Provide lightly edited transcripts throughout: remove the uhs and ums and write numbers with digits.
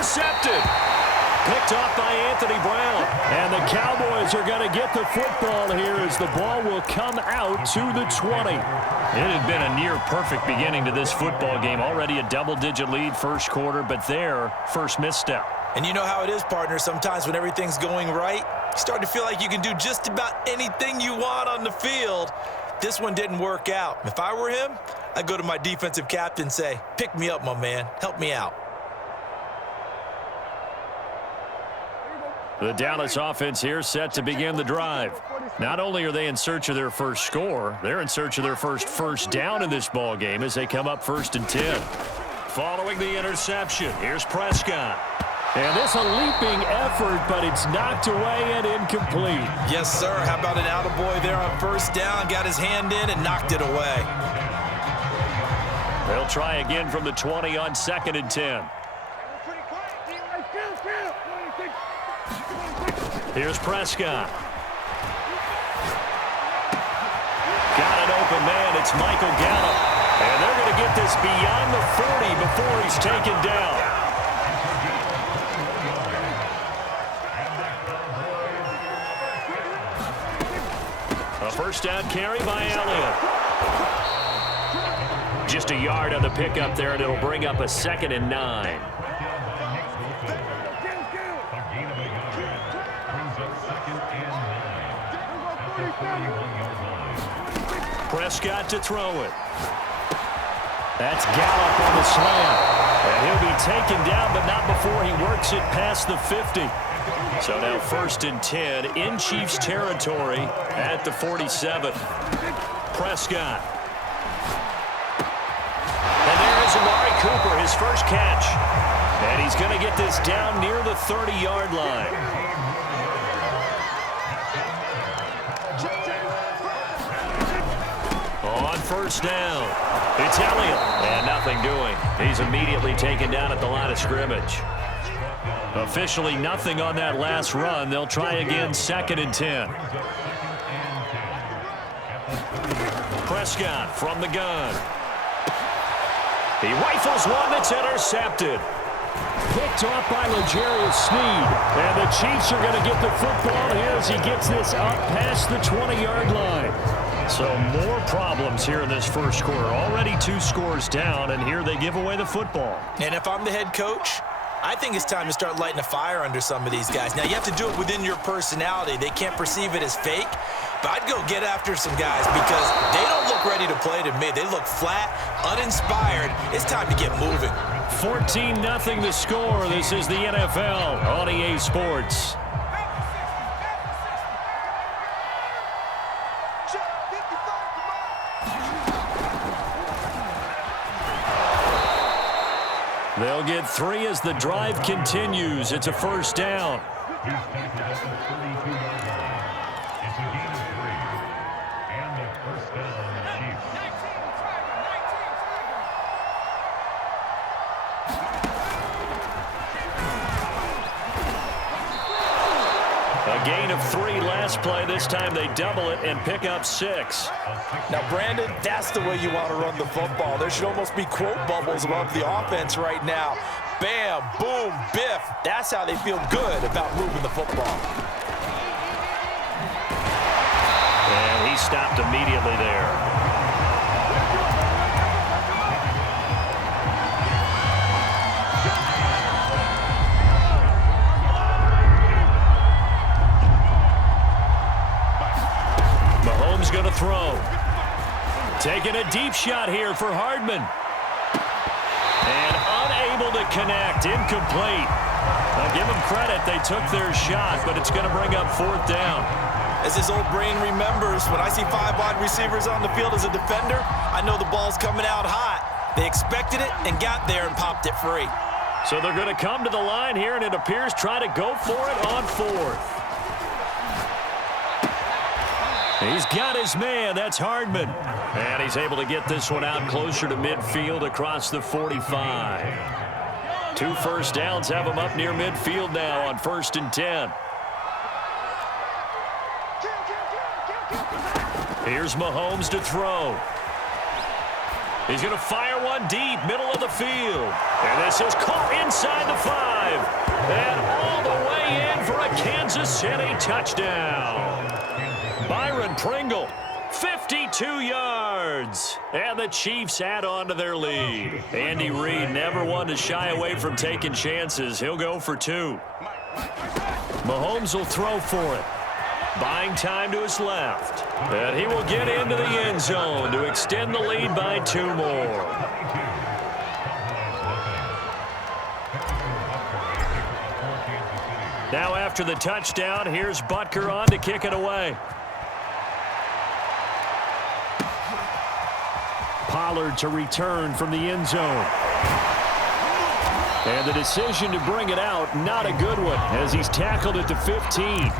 intercepted. Picked off by Anthony Brown. And the Cowboys are going to get the football here as the ball will come out to the 20. It had been a near-perfect beginning to this football game. Already a double-digit lead first quarter, but their first misstep. And you know how it is, partner. Sometimes when everything's going right, you start to feel like you can do just about anything you want on the field. This one didn't work out. If I were him, I'd go to my defensive captain and say, pick me up, my man. Help me out. The Dallas offense here set to begin the drive. Not only are they in search of their first score, they're in search of their first down in this ball game as they come up 1st and 10. Following the interception, here's Prescott. And this a leaping effort, but it's knocked away and incomplete. Yes, sir. How about an attaboy there on 1st down? Got his hand in and knocked it away. They'll try again from the 20 on 2nd and 10. Here's Prescott. Got an open man. It's Michael Gallup. And they're going to get this beyond the 40 before he's taken down. A first down carry by Elliott. Just a yard on the pickup there, and it'll bring up a 2nd and 9. Prescott to throw it. That's Gallup on the slam. And he'll be taken down, but not before he works it past the 50. So now 1st and 10 in Chiefs territory at the 47. Prescott. And there is Amari Cooper, his first catch. And he's going to get this down near the 30-yard line. On 1st down, it's Elliott, and nothing doing. He's immediately taken down at the line of scrimmage. Officially nothing on that last run. They'll try again 2nd and 10. Prescott from the gun. He rifles one that's intercepted. Picked off by L'Jarius Sneed. And the Chiefs are going to get the football here as he gets this up past the 20-yard line. So more problems here in this first quarter. Already 2 scores down, and here they give away the football. And if I'm the head coach, I think it's time to start lighting a fire under some of these guys. Now, you have to do it within your personality. They can't perceive it as fake, but I'd go get after some guys because they don't look ready to play to me. They look flat, uninspired. It's time to get moving. 14-0 the score. This is the NFL on EA Sports. They'll get 3 as the drive continues. It's a 1st down. A gain of 3 last play. This time they double it and pick up 6. Now, Brandon, that's the way you want to run the football. There should almost be quote bubbles above the offense right now. Bam, boom, biff. That's how they feel good about moving the football. And he stopped immediately there. Going to throw. Taking a deep shot here for Hardman. And unable to connect. Incomplete. Now give them credit. They took their shot, but it's going to bring up 4th down. As his old brain remembers, when I see 5 wide receivers on the field as a defender, I know the ball's coming out hot. They expected it and got there and popped it free. So they're going to come to the line here, and it appears try to go for it on 4th. He's got his man. That's Hardman. And he's able to get this one out closer to midfield across the 45. 2 1st downs have him up near midfield now on 1st and 10. Here's Mahomes to throw. He's going to fire one deep, middle of the field. And this is caught inside the 5. And all the way in for a Kansas City touchdown. Byron Pringle, 52 yards. And the Chiefs add on to their lead. Andy Reid never one to shy away from taking chances. He'll go for 2. Mahomes will throw for it. Buying time to his left. And he will get into the end zone to extend the lead by 2 more. Now after the touchdown, here's Butker on to kick it away. Pollard to return from the end zone. And the decision to bring it out, not a good one, as he's tackled at the 15.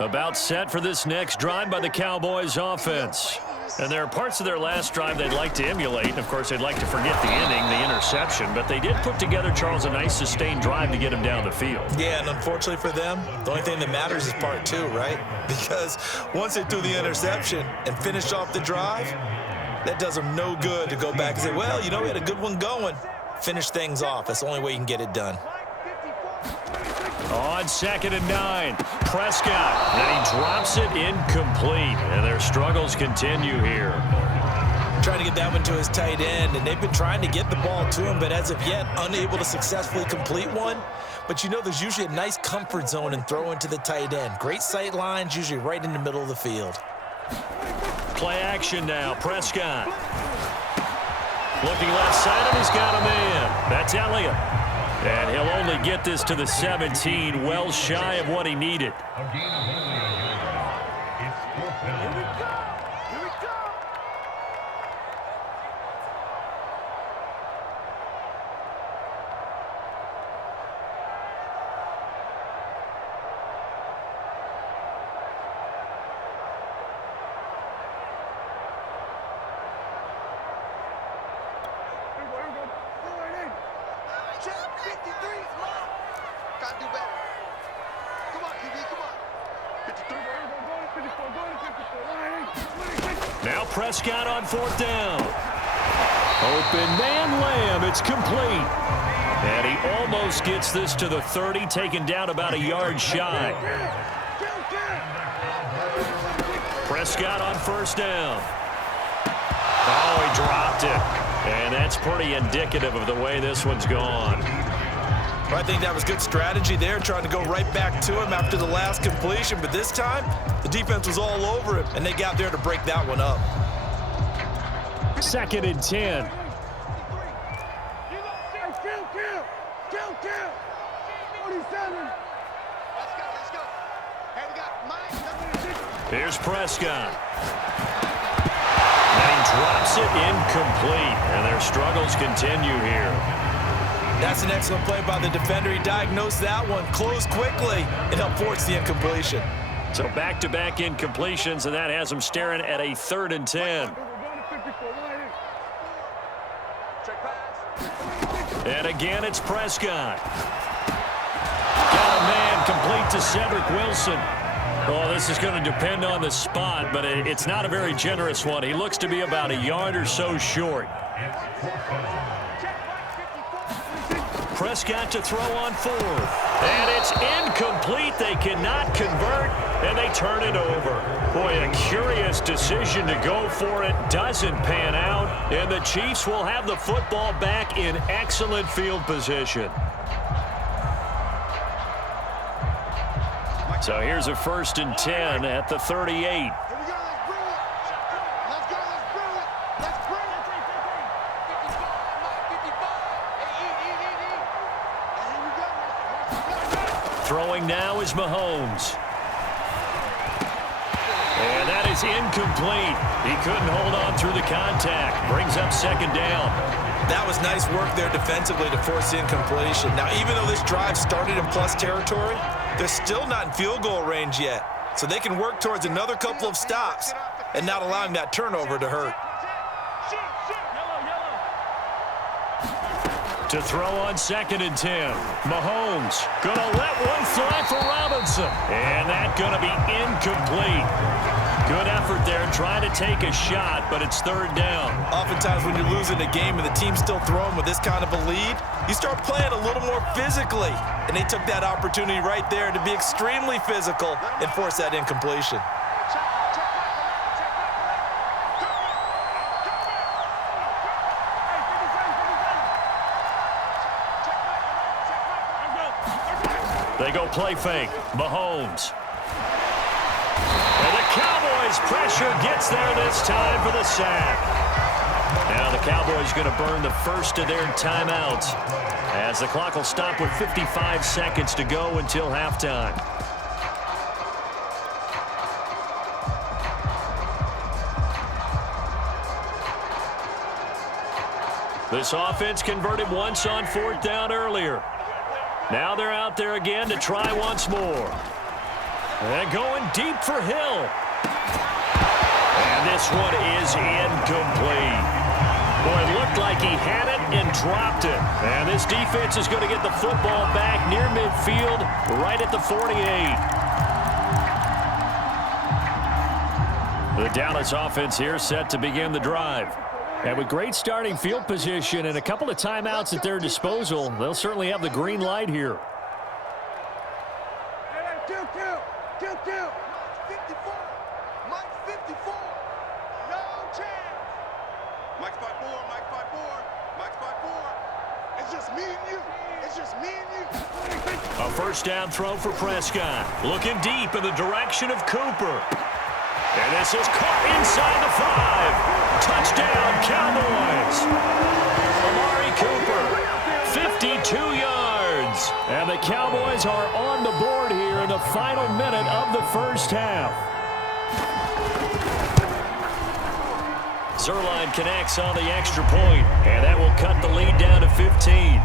About set for this next drive by the Cowboys offense. And there are parts of their last drive they'd like to emulate. And, of course, they'd like to forget the inning, the interception. But they did put together, Charles, a nice sustained drive to get him down the field. Yeah, and unfortunately for them, the only thing that matters is part 2, right? Because once they threw the interception and finished off the drive, that does them no good to go back and say, well, you know, we had a good one going. Finish things off. That's the only way you can get it done. On 2nd and 9, Prescott, and he drops it incomplete, and their struggles continue here. Trying to get that one to his tight end, and they've been trying to get the ball to him, but as of yet, unable to successfully complete one. But you know, there's usually a nice comfort zone in throwing to the tight end. Great sight lines, usually right in the middle of the field. Play action now, Prescott. Looking left side, and he's got a man. That's Elliott. And he'll only get this to the 17, well shy of what he needed. Now Prescott on 4th down. Open man Lamb, it's complete. And he almost gets this to the 30, taken down about a yard shy. Prescott on 1st down. Oh, he dropped it. And that's pretty indicative of the way this one's gone. Well, I think that was good strategy there, trying to go right back to him after the last completion. But this time, the defense was all over him, and they got there to break that one up. 2nd and 10. Here's Prescott. And he drops it incomplete, and their struggles continue here. That's an excellent play by the defender. He diagnosed that one, closed quickly, and helped force the incompletion. So back-to-back incompletions, and that has him staring at a 3rd and 10. And again, it's Prescott. Got a man complete to Cedric Wilson. Oh, this is going to depend on the spot, but it's not a very generous one. He looks to be about a yard or so short. Prescott to throw on 4th. And it's incomplete. They cannot convert, and they turn it over. Boy, a curious decision to go for it. Doesn't pan out, and the Chiefs will have the football back in excellent field position. So here's a 1st and 10 at the 38. Throwing now is Mahomes. And that is incomplete. He couldn't hold on through the contact. Brings up 2nd down. That was nice work there defensively to force the incompletion. Now, even though this drive started in plus territory, they're still not in field goal range yet. So they can work towards another couple of stops and not allowing that turnover to hurt. To throw on 2nd and 10. Mahomes going to let one fly for Robinson. And that's going to be incomplete. Good effort there trying to take a shot, but it's 3rd down. Oftentimes when you're losing a game and the team's still throwing with this kind of a lead, you start playing a little more physically. And they took that opportunity right there to be extremely physical and force that incompletion. They go play fake. Mahomes. And the Cowboys pressure gets there this time for the sack. Now the Cowboys going to burn the first of their timeouts as the clock will stop with 55 seconds to go until halftime. This offense converted once on 4th down earlier. Now they're out there again to try once more. And going deep for Hill. And this one is incomplete. Boy, it looked like he had it and dropped it. And this defense is going to get the football back near midfield, right at the 48. The Dallas offense here set to begin the drive. And with great starting field position and a couple of timeouts at their disposal, they'll certainly have the green light here. A first down throw for Prescott. Looking deep in the direction of Cooper. And this is caught inside the 5. Touchdown, Cowboys. Amari Cooper, 52 yards. And the Cowboys are on the board here in the final minute of the first half. Zerline connects on the extra point, and that will cut the lead down to 15.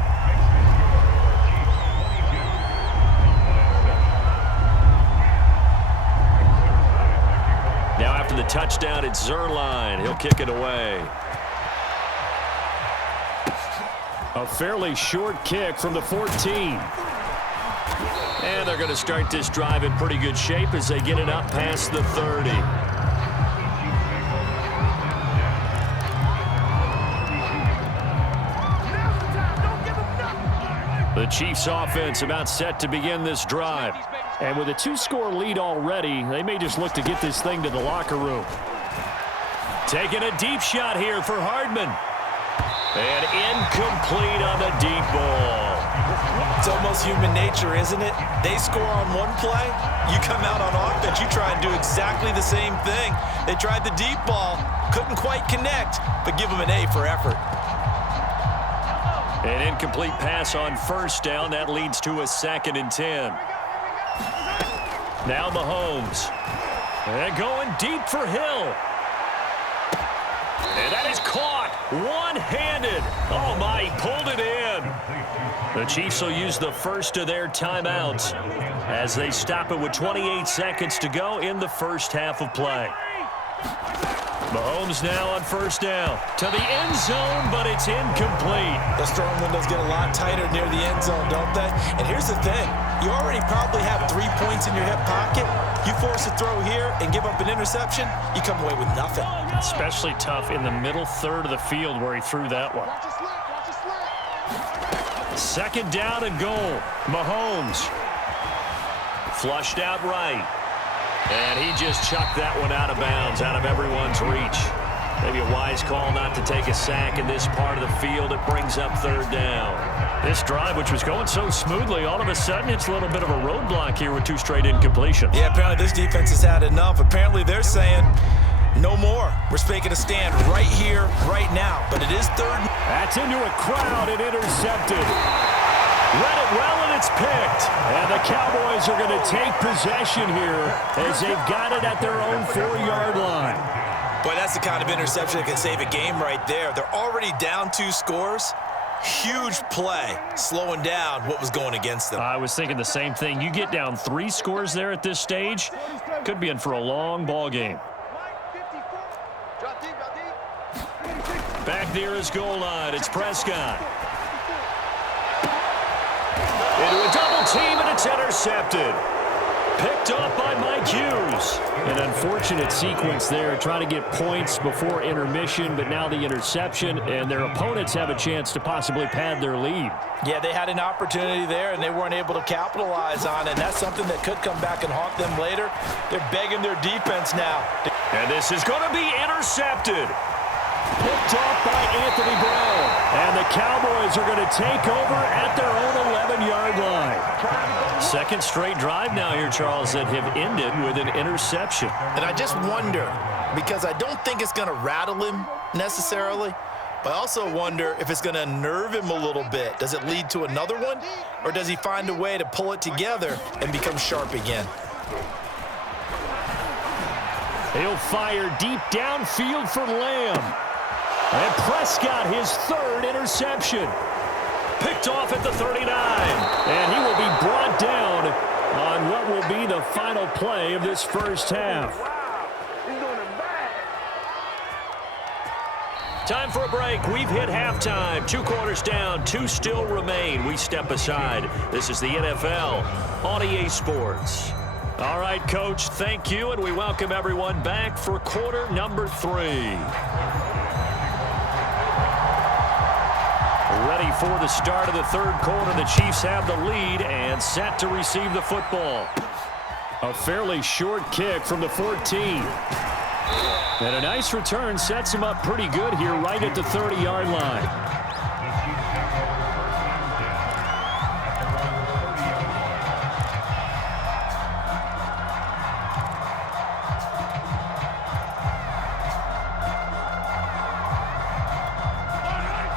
Now after the touchdown, it's Zerline. He'll kick it away. A fairly short kick from the 14. And they're going to start this drive in pretty good shape as they get it up past the 30. The Chiefs offense about set to begin this drive. And with a 2-score lead already, they may just look to get this thing to the locker room. Taking a deep shot here for Hardman. And incomplete on the deep ball. It's almost human nature, isn't it? They score on one play, you come out on offense, you try and do exactly the same thing. They tried the deep ball, couldn't quite connect, but give them an A for effort. An incomplete pass on first down. That leads to a 2nd and 10. Now Mahomes. And going deep for Hill. And that is caught one-handed. Oh, my, he pulled it in. The Chiefs will use the first of their timeouts as they stop it with 28 seconds to go in the first half of play. Mahomes now on first down to the end zone, but it's incomplete. Those throwing windows get a lot tighter near the end zone, don't they? And here's the thing. You already probably have 3 points in your hip pocket. You force a throw here and give up an interception, you come away with nothing. Especially tough in the middle third of the field where he threw that one. 2nd down and goal. Mahomes. Flushed out right. And he just chucked that one out of bounds, out of everyone's reach. Maybe a wise call not to take a sack in this part of the field. It brings up 3rd down. This drive, which was going so smoothly, all of a sudden it's a little bit of a roadblock here with 2 straight incompletions. Yeah, apparently this defense has had enough. Apparently they're saying no more. We're making a stand right here, right now. But it is 3rd. That's into a crowd and intercepted. Read it well, and it's picked. And the Cowboys are going to take possession here as they've got it at their own 4-yard line. Boy, that's the kind of interception that can save a game right there. They're already down 2 scores. Huge play, slowing down what was going against them. I was thinking the same thing. You get down 3 scores there at this stage, could be in for a long ball game. Back near his goal line, it's Prescott. Into a double team, and it's intercepted. Picked off by Mike Hughes. An unfortunate sequence there, trying to get points before intermission, but now the interception, and their opponents have a chance to possibly pad their lead. Yeah, they had an opportunity there, and they weren't able to capitalize on it, and that's something that could come back and haunt them later. They're begging their defense now. And this is going to be intercepted. Picked off by Anthony Brown. And the Cowboys are going to take over at their own 11-yard line. Second straight drive now here, Charles, that have ended with an interception. And I just wonder, because I don't think it's going to rattle him necessarily, but I also wonder if it's going to unnerve him a little bit. Does it lead to another one, or does he find a way to pull it together and become sharp again? He'll fire deep downfield for Lamb. And Prescott, his third interception. Picked off at the 39. And he will be brought down on what will be the final play of this first half. Time for a break. We've hit halftime. 2 quarters down, 2 still remain. We step aside. This is the NFL on EA Sports. All right, Coach, thank you, and we welcome everyone back for quarter number 3. Ready for the start of the third quarter. The Chiefs have the lead and set to receive the football. A fairly short kick from the 14. And a nice return sets him up pretty good here right at the 30-yard line.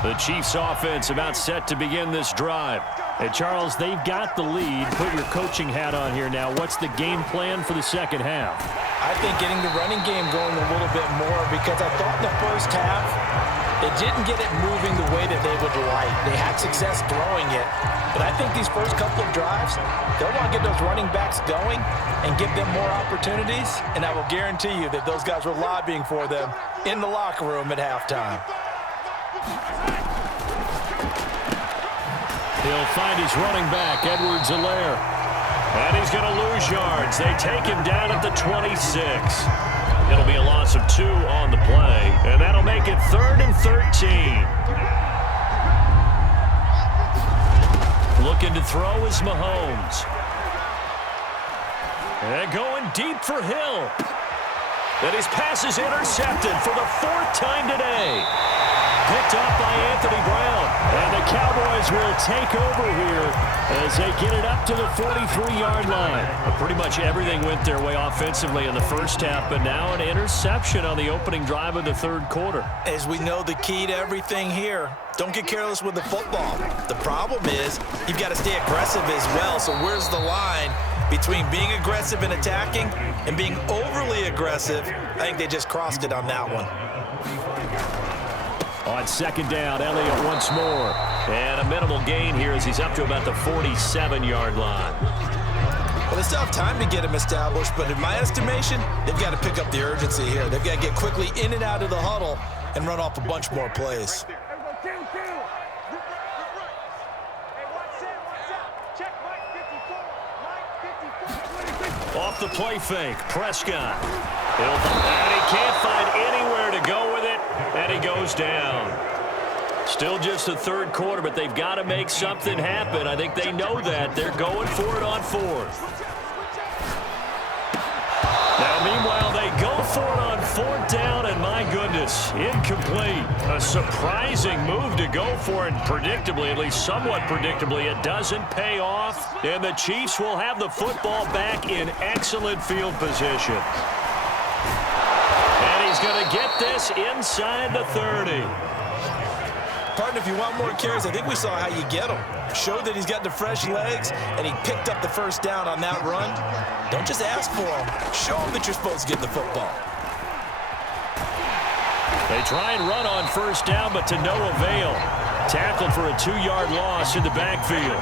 The Chiefs offense about set to begin this drive. Hey, Charles, they've got the lead. Put your coaching hat on here now. What's the game plan for the second half? I think getting the running game going a little bit more, because I thought in the first half they didn't get it moving the way that they would like. They had success throwing it, but I think these first couple of drives, they'll want to get those running backs going and give them more opportunities, and I will guarantee you that those guys were lobbying for them in the locker room at halftime. He'll find his running back, Edwards-Helaire. And he's going to lose yards. They take him down at the 26. It'll be a loss of 2 on the play, and that'll make it 3rd and 13. Looking to throw is Mahomes. And going deep for Hill. And his pass is intercepted for the 4th time today. Picked up by Anthony Brown. And the Cowboys will take over here as they get it up to the 43-yard line. But pretty much everything went their way offensively in the first half, but now an interception on the opening drive of the third quarter. As we know, the key to everything here, don't get careless with the football. The problem is you've got to stay aggressive as well. So where's the line between being aggressive and attacking and being overly aggressive? I think they just crossed it on that one. On second down, Elliott once more. And a minimal gain here as he's up to about the 47-yard line. Well, they still have time to get him established, but in my estimation, they've got to pick up the urgency here. They've got to get quickly in and out of the huddle and run off a bunch more plays. Off the play fake, Prescott. And he can't find anywhere to go with it, and he goes down. Still just the third quarter, but they've got to make something happen. I think they know that. They're going for it on 4th. Now, meanwhile, they go for it on 4th down, and my goodness, incomplete. A surprising move to go for it, predictably, at least somewhat predictably. It doesn't pay off, and the Chiefs will have the football back in excellent field position. And he's going to get this inside the 30. Partner, if you want more carries, I think we saw how you get them. Showed that he's got the fresh legs, and he picked up the first down on that run. Don't just ask for them. Show them that you're supposed to get the football. They try and run on first down, but to no avail. Tackled for a 2-yard loss in the backfield.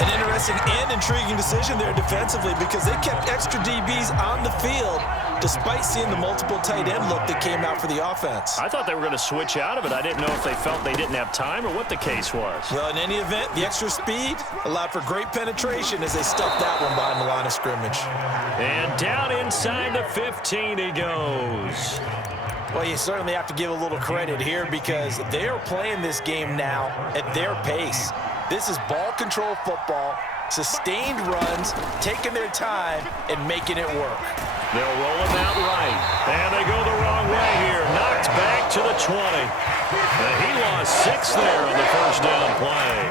An interesting and intriguing decision there defensively, because they kept extra DBs on the field despite seeing the multiple tight end look that came out for the offense. I thought they were going to switch out of it. I didn't know if they felt they didn't have time or what the case was. Well, in any event, the extra speed allowed for great penetration as they stuffed that one behind the line of scrimmage. And down inside the 15 he goes. Well, you certainly have to give a little credit here because they are playing this game now at their pace. This is ball control football, sustained runs, taking their time, and making it work. They'll roll him out right. And they go the wrong way here. Knocked back to the 20. And he lost 6 there on the first down play.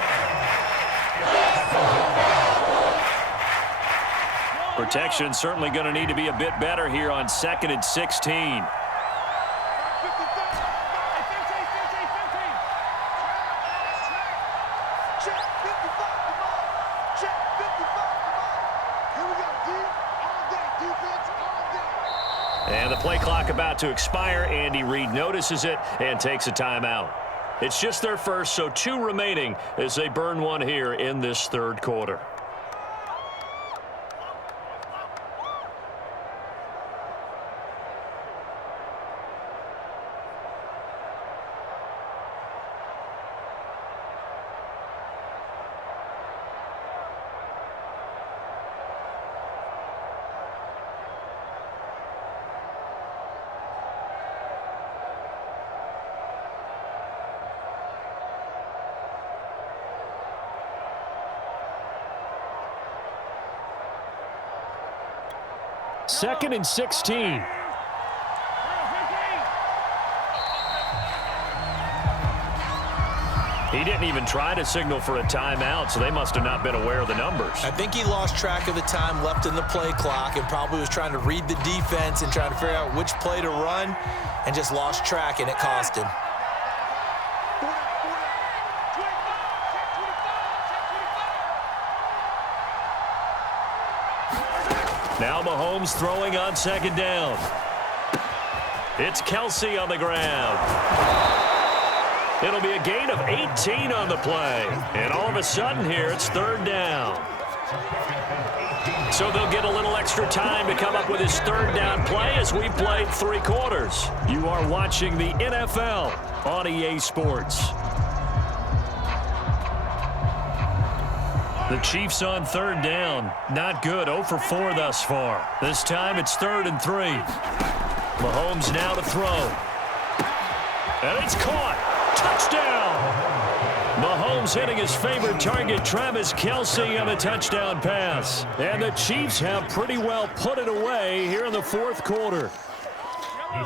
Protection certainly going to need to be a bit better here on 2nd and 16. And the play clock about to expire. Andy Reid notices it and takes a timeout. It's just their first, so 2 remaining as they burn one here in this third quarter. Second and 16. He didn't even try to signal for a timeout, so they must have not been aware of the numbers. I think he lost track of the time left in the play clock and probably was trying to read the defense and trying to figure out which play to run and just lost track, and it cost him. Now Mahomes throwing on 2nd down. It's Kelsey on the ground. It'll be a gain of 18 on the play. And all of a sudden here, it's 3rd down. So they'll get a little extra time to come up with his 3rd down play as we've played 3 quarters. You are watching the NFL on EA Sports. The Chiefs on 3rd down. Not good. 0 for 4 thus far. This time it's 3rd and 3. Mahomes now to throw. And it's caught. Touchdown. Mahomes hitting his favorite target, Travis Kelce, on the touchdown pass. And the Chiefs have pretty well put it away here in the 4th quarter.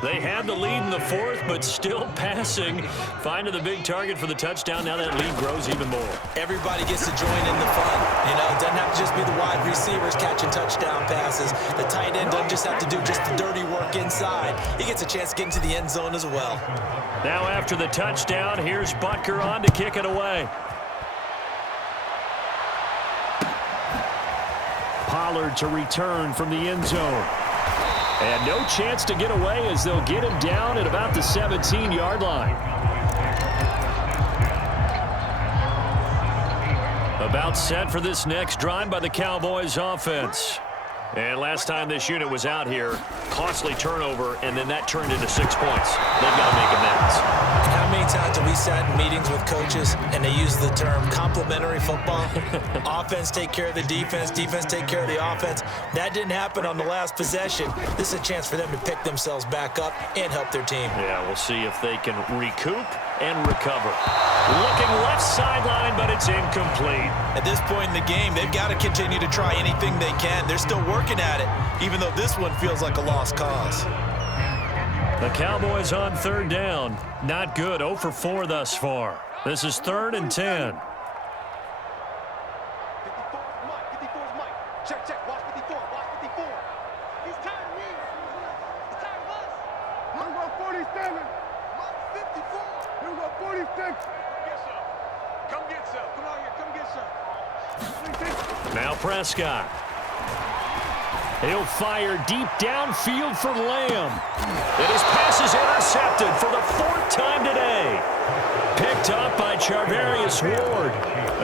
They had the lead in the 4th, but still passing. Finding the big target for the touchdown. Now that lead grows even more. Everybody gets to join in the fun. You know, it doesn't have to just be the wide receivers catching touchdown passes. The tight end doesn't just have to do just the dirty work inside. He gets a chance to get into the end zone as well. Now after the touchdown, here's Butker on to kick it away. Pollard to return from the end zone. And no chance to get away as they'll get him down at about the 17-yard line. About set for this next drive by the Cowboys offense. And last time this unit was out here, costly turnover, and then that turned into 6 points. They've got to make amends. How many times have we sat in meetings with coaches and they use the term complementary football? Offense take care of the defense, defense take care of the offense. That didn't happen on the last possession. This is a chance for them to pick themselves back up and help their team. Yeah, we'll see if they can recoup and recover. Looking left sideline, but it's incomplete. At this point in the game, they've got to continue to try anything they can. They're still working at it, even though this one feels like a lost cause. The Cowboys on 3rd down. Not good. 0 for 4 thus far. This is 3rd and 10. Check, check. Watch 54. Watch 54. It's time to me. It's time to us. Here we go 47. Mark 54. Here we go 46. Get some. Come get some. Come on here. Come get some. Now Prescott. He'll fire deep downfield for Lamb. And his pass is intercepted for the 4th time today. picked up by Charvarius Ward.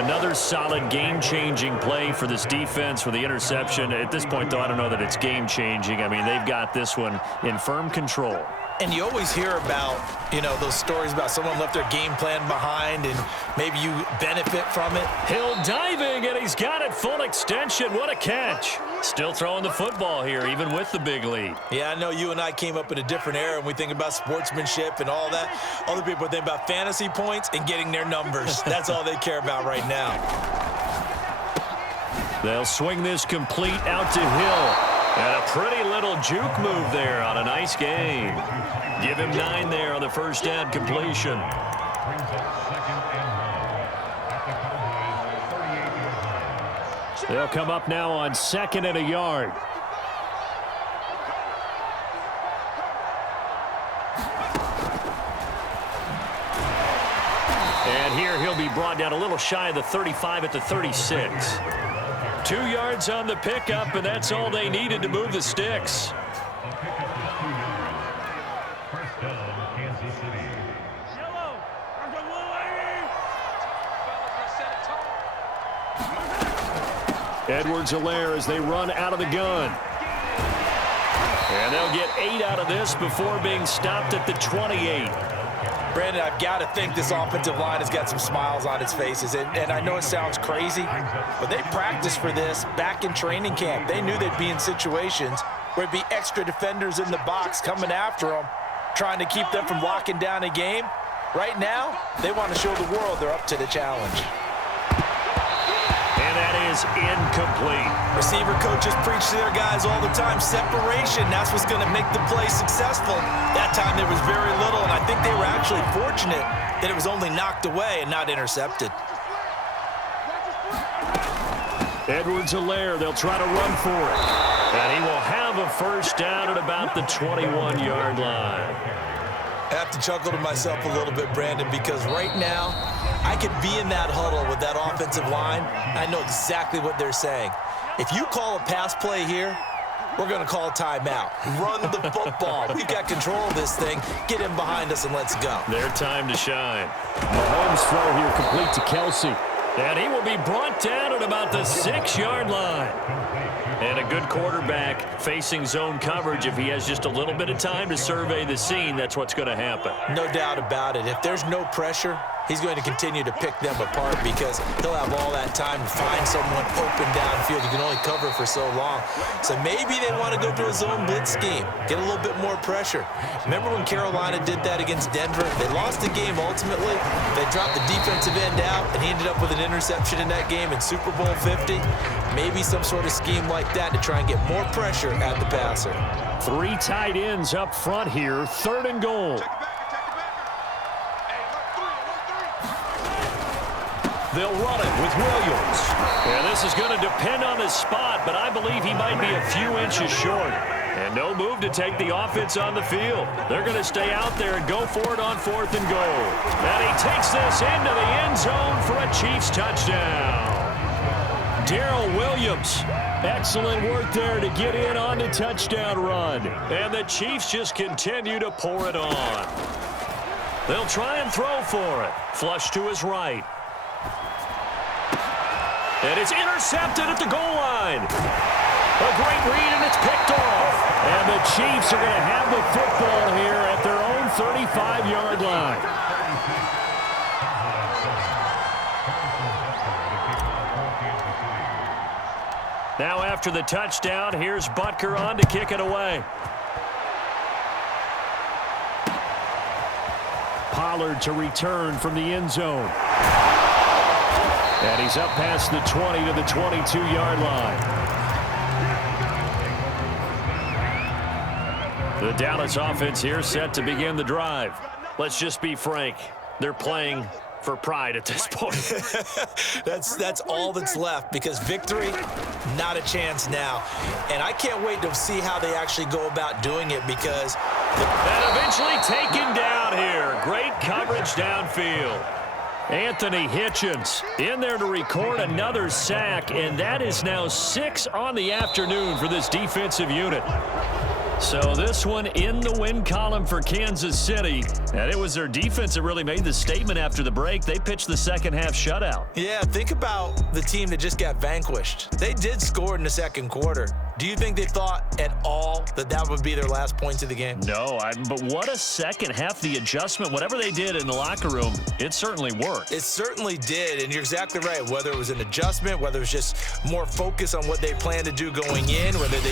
Another solid game-changing play for this defense with the interception. At this point, though, I don't know that it's game-changing. I mean, they've got this one in firm control. And you always hear about, those stories about someone left their game plan behind and maybe you benefit from it. Hill diving, and he's got it full extension. What a catch. Still throwing the football here, even with the big lead. Yeah, I know you and I came up in a different era, and we think about sportsmanship and all that. Other people think about fantasy points and getting their numbers. That's all they care about right now. They'll swing this complete out to Hill. And a pretty little juke move there on a nice game. Give him 9 there on the first down completion. They'll come up now on 2nd and a yard. And here he'll be brought down a little shy of the 35 at the 36. 2 yards on the pickup, and that's all they needed to move the sticks. Edwards-Helaire as they run out of the gun. And they'll get 8 out of this before being stopped at the 28. Brandon, I've got to think this offensive line has got some smiles on its faces. And I know it sounds crazy, but they practiced for this back in training camp. They knew they'd be in situations where it'd be extra defenders in the box coming after them, trying to keep them from locking down a game. Right now, they want to show the world they're up to the challenge. And that is incomplete. Receiver coaches preach to their guys all the time. Separation, that's what's going to make the play successful. That time there was very little, and I think they were actually fortunate that it was only knocked away and not intercepted. Edwards-Helaire, they'll try to run for it. And he will have a first down at about the 21-yard line. I have to chuckle to myself a little bit, Brandon, because right now I could be in that huddle with that offensive line. I know exactly what they're saying. If you call a pass play here, we're going to call a timeout. Run the football. We've got control of this thing. Get him behind us and let's go. Their time to shine. Mahomes' throw here complete to Kelsey. And he will be brought down at about the 6-yard line. And a good quarterback facing zone coverage. If he has just a little bit of time to survey the scene, that's what's going to happen. No doubt about it. If there's no pressure, he's going to continue to pick them apart because he'll have all that time to find someone open downfield. You can only cover for so long. So maybe they want to go to a zone blitz scheme, get a little bit more pressure. Remember when Carolina did that against Denver? They lost the game ultimately. They dropped the defensive end out, and he ended up with an interception in that game in Super Bowl 50. Maybe some sort of scheme like that to try and get more pressure at the passer. 3 tight ends up front here, 3rd and goal. They'll run it with Williams. And this is going to depend on his spot, but I believe he might be a few inches short. And no move to take the offense on the field. They're going to stay out there and go for it on 4th and goal. And he takes this into the end zone for a Chiefs touchdown. Darrell Williams, excellent work there to get in on the touchdown run. And the Chiefs just continue to pour it on. They'll try and throw for it. Flush to his right. And it's intercepted at the goal line. A great read, and it's picked off. And the Chiefs are going to have the football here at their own 35-yard line. Now after the touchdown, here's Butker on to kick it away. Pollard to return from the end zone. And he's up past the 20 to the 22-yard line. The Dallas offense here set to begin the drive. Let's just be frank. They're playing for pride at this point. That's all that's left because victory, not a chance now. And I can't wait to see how they actually go about doing it because... And eventually taken down here. Great coverage downfield. Anthony Hitchens in there to record another sack, and that is now 6 on the afternoon for this defensive unit. So this one in the win column for Kansas City. And it was their defense that really made the statement after the break. They pitched the second half shutout. Yeah, think about the team that just got vanquished. They did score in the second quarter. Do you think they thought at all that that would be their last points of the game? No, but what a second half. The adjustment, whatever they did in the locker room, it certainly worked. It certainly did, and you're exactly right. Whether it was an adjustment, whether it was just more focus on what they planned to do going in, whether they